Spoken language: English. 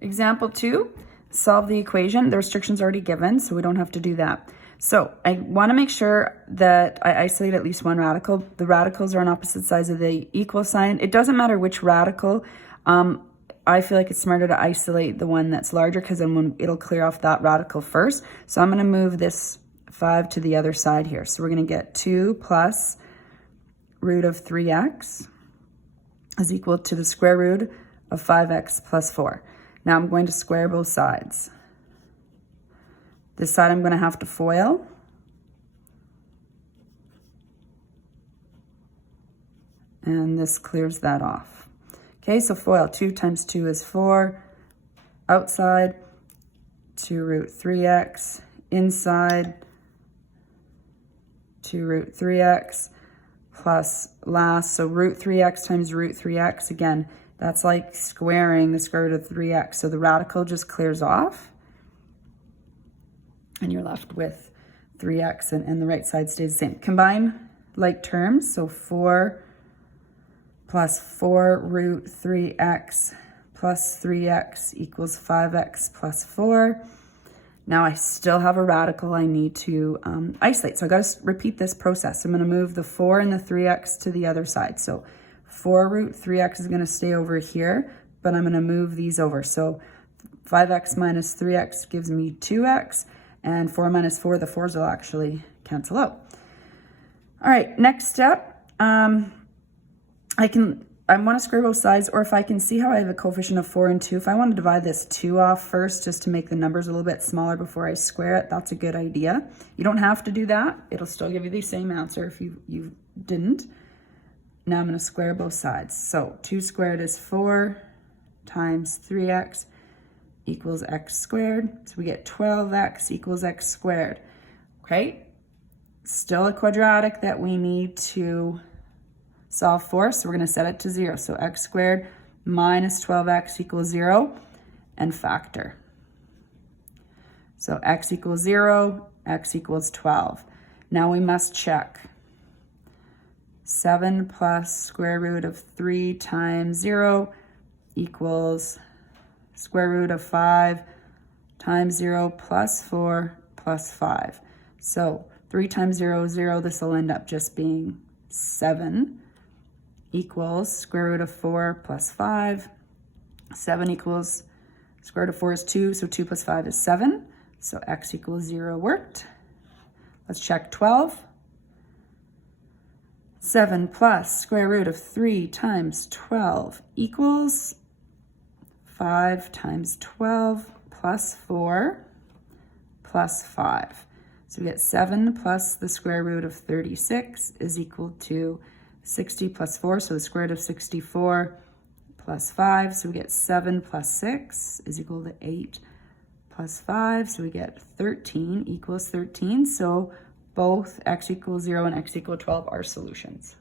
Example 2, solve the equation. The restriction's already given, so we don't have to do that. So I want to make sure that I isolate at least one radical. The radicals are on opposite sides of the equal sign. It doesn't matter which radical. I feel like it's smarter to isolate the one that's larger because then it'll clear off that radical first. So I'm going to move this 5 to the other side here. So we're going to get 2 plus root of 3x is equal to the square root of 5x plus 4. Now I'm going to square both sides. This side I'm going to have to FOIL. And this clears that off. Okay, so FOIL, 2 times 2 is 4. Outside, 2 root 3x. Inside, 2 root 3x plus last. So root 3x times root 3x. Again, that's like squaring the square root of 3x. So the radical just clears off. And you're left with 3x and the right side stays the same. Combine like terms. So 4 plus 4 root 3x plus 3x equals 5x plus 4. Now I still have a radical I need to isolate. So I got to repeat this process. I'm going to move the 4 and the 3x to the other side. So 4 root 3x is going to stay over here, but I'm going to move these over. So 5x minus 3x gives me 2x, and 4 minus 4, the 4s will actually cancel out. All right, next step. I want to square both sides, or if I can see how I have a coefficient of 4 and 2, if I want to divide this 2 off first just to make the numbers a little bit smaller before I square it, that's a good idea. You don't have to do that. It'll still give you the same answer if you didn't. Now I'm going to square both sides. So 2 squared is 4 times 3x equals x squared. So we get 12x equals x squared. Okay, still a quadratic that we need to solve for, so we're going to set it to 0. So x squared minus 12x equals 0 and factor. So x equals 0, x equals 12. Now we must check. 7 plus square root of 3 times 0 equals square root of 5 times 0 plus 4 plus 5. So 3 times 0 is 0. This will end up just being 7 equals square root of 4 plus 5. 7 equals square root of 4 is 2, so 2 plus 5 is 7. So x equals 0 worked. Let's check 12. 7 plus square root of 3 times 12 equals 5 times 12 plus 4 plus 5. So we get 7 plus the square root of 36 is equal to 60 plus 4, so the square root of 64 plus 5, so we get 7 plus 6 is equal to 8 plus 5, so we get 13 equals 13. So both x equals 0 and x equals 12 are solutions.